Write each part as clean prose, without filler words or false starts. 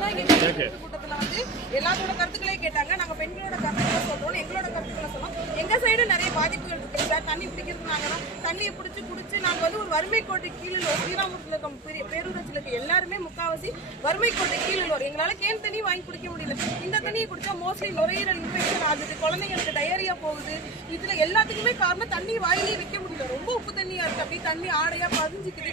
கூட்டத்துல வந்து எல்லாத்தோட கருத்துக்களையும் கேட்டாங்க. நாங்க பெண்களோட கருத்துக்களை சொல்றோம், எங்களோட கருத்துக்களை சொன்னோம். எங்க சைடு நிறைய பாதிப்புகள் இருக்கு சார். தண்ணி பிடிக்கிறதுனாங்க தண்ணியை பிடிச்சி குடிச்சு நாங்க வந்து ஒரு வறுமை கோட்டை கீழே ஸ்ரீராமூர்ல இருக்க பேரூராட்சியில் இருக்க எல்லாருமே முக்காவாசி வறுமை கோட்டை கீழே வரும். எங்களால கேன் தண்ணி வாங்கி குடிக்க முடியல. இந்த தண்ணியை குடிச்சா மோஸ்ட்லி நுரையீரல் இன்ஃபெக்ஷன் ஆகுது, குழந்தைங்களுக்கு டயரியா போகுது. இதுல எல்லாத்துக்குமே காரணம் தண்ணி வாயிலே வைக்க முடியல. ரொம்ப உப்பு தண்ணியா இருக்கு, அப்படி தண்ணி ஆடையா பதிஞ்சுக்குது.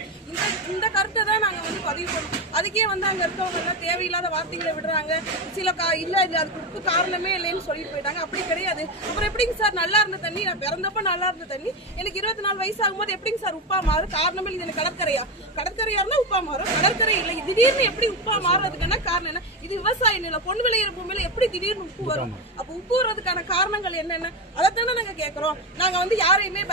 இந்த கருத்தை தான் நாங்க வந்து பதிவு பண்ணோம். அதுக்கே வந்து அங்க இருக்கவங்க எல்லாம் தேவையில்லாத வார்த்தைகளை விடுறாங்க. சில இல்ல அதுக்கு உப்பு காரணமே இல்லைன்னு சொல்லிட்டு போயிட்டாங்க. அப்படி கிடையாது. அப்புறம் எப்படிங்க சார் நல்லா இருந்த தண்ணி, நான் பிறந்தப்ப நல்லா இருந்த தண்ணி எனக்கு 24 வயசு ஆகும்போது எப்படிங்க சார் உப்பா மாறும்? காரணமே இது கடற்கரையா? கடற்கரையா இருந்தா உப்பா மாறும், கடற்கரை இல்லை. திடீர்னு எப்படி உப்பா மாறுறதுக்கான காரணம் என்ன? இது விவசாய நிலம், பொன் விளையிற பூமியில எப்படி திடீர்னு உப்பு வரும்? அப்ப உப்பு வர்றதுக்கான காரணங்கள் என்னென்ன அதைத்தானே நாங்க கேட்கிறோம். நாங்க வந்து யாரையுமே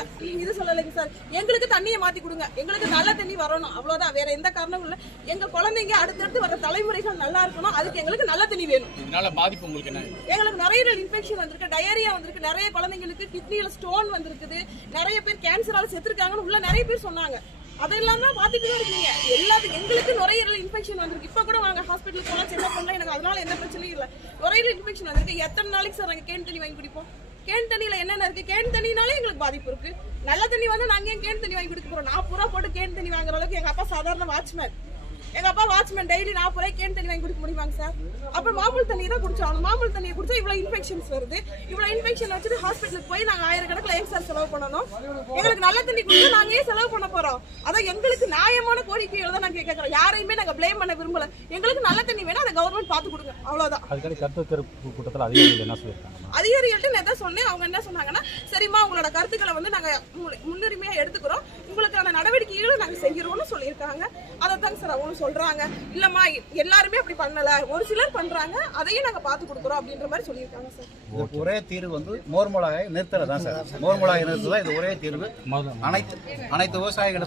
இது சொல்லலைங்க சார். எங்களுக்கு தண்ணியை மாத்தி கொடுங்க, எங்களுக்கு நல்ல தண்ணி வரணும், அவ்வளவுதான். வேற எந்த காரணமும் இல்ல. எங்க குழந்தைங்க அடுத்தடுத்து வர தலைமுறைகள் நல்லா இருக்கணும், அதுக்கு எங்களுக்கு நல்ல தண்ணி வேணும். இதனால பாதிப்பு உங்களுக்கு என்ன? எங்களுக்கு நுரையீரல் இன்ஃபெக்ஷன் வந்திருக்கு, டயரியா வந்திருக்கு, நிறைய குழந்தைங்களுக்கு கிட்னியில ஸ்டோன் வந்திருக்குது, நிறைய பேர் கேன்சரால செத்துருக்காங்கன்னு உள்ள நிறைய பேர் சொன்னாங்க. அதெல்லாம் தான் பாத்துட்டு தான் இருக்கீங்க. எல்லாத்துக்கும் எங்களுக்கு நுரையீரல் இன்ஃபெக்ஷன் வந்திருக்கு. இப்ப கூட வாங்க ஹாஸ்பிட்டலுக்கு போனா செக்அப் பண்ணலாம், எனக்கு அதனால எந்த பிரச்சனையும் இல்லை. நுரையீரல் இன்ஃபெக்ஷன் வந்திருக்கு. எத்தனை நாளைக்கு சார் நாங்க கேன் தண்ணி வாங்கி குடிப்போம்? கேன் தண்ணியில என்னென்ன இருக்கு? கேன் தண்ணினாலே எங்களுக்கு பாதிப்பு இருக்கு. நல்ல தண்ணி வந்து நாங்க ஏன் கேன் தண்ணி வாங்கி குடிக்க போறோம்? 40 ரூபா போட்டு கேன் தண்ணி வாங்குற அளவுக்கு எங்க அப்பா சாதாரண வாட்ச்மேன். எங்க அப்பா வாட்ச்மேன் டெய்லி 40 ரூபாய் கேன் தண்ணி வாங்கி குடிக்க முடியுமாங்க சார்? அப்புறம் மாமூல் தண்ணி தான் குடிச்சோம். மாமூல் தண்ணியை குடிச்சா இவ்வளவு இன்ஃபெக்ஷன்ஸ் வருது. இவ்வளவு இன்ஃபெக்ஷன் வச்சுட்டு ஹாஸ்பிட்டலுக்கு போய் நாங்க 1000 கணக்குல ஏன் சார் செலவு பண்ணணும்? எங்களுக்கு நல்ல தண்ணி குடிச்சா நாங்க ஏன் செலவு பண்ண போறோம்? அதான் எங்களுக்கு நியாயமான கோரிக்கைகளை தான் நாங்க கேட்கிறோம். யாரையுமே நாங்க பிளேம் பண்ண விரும்பல. எங்களுக்கு நல்ல தண்ணி வேணும், அதை கவர்மெண்ட் பார்த்து கொடுங்க, அவ்வளவுதான். அதுக்கான கருத்து தெரிவிப்பு கூட்டத்தில் அதிகாரிகள் என்ன சொல்லியிருக்காங்க? அதிகாரிகள்ட்ட நான் எதை சொன்னேன், அவங்க என்ன சொன்னாங்கன்னா, சரிம்மா உங்களோட கருத்துக்களை வந்து நாங்க முன்னுரிமையா எடுத்துக்கிறோம், உங்களுக்கான நடவடிக்கைகளை நாங்க செய்யறோம்னு சொல்லியிருக்காங்க. அதை தாங்க சார் அவங்க சொல்றாங்க. இல்லம்மா எல்லாருமே அப்படி பண்ணல, ஒரு சிலர் பண்றாங்க, அதையும் நாங்க பார்த்து கொடுக்குறோம் அப்படின்ற மாதிரி சொல்லியிருக்காங்க சார். ஒரே தீர்வு வந்து மோர்மொழாயை நிறுத்துறதுதான் சார். மோர்மொழாயை நிறுத்துதான் இது ஒரே தீர்வு. அனைத்து விவசாயிகளை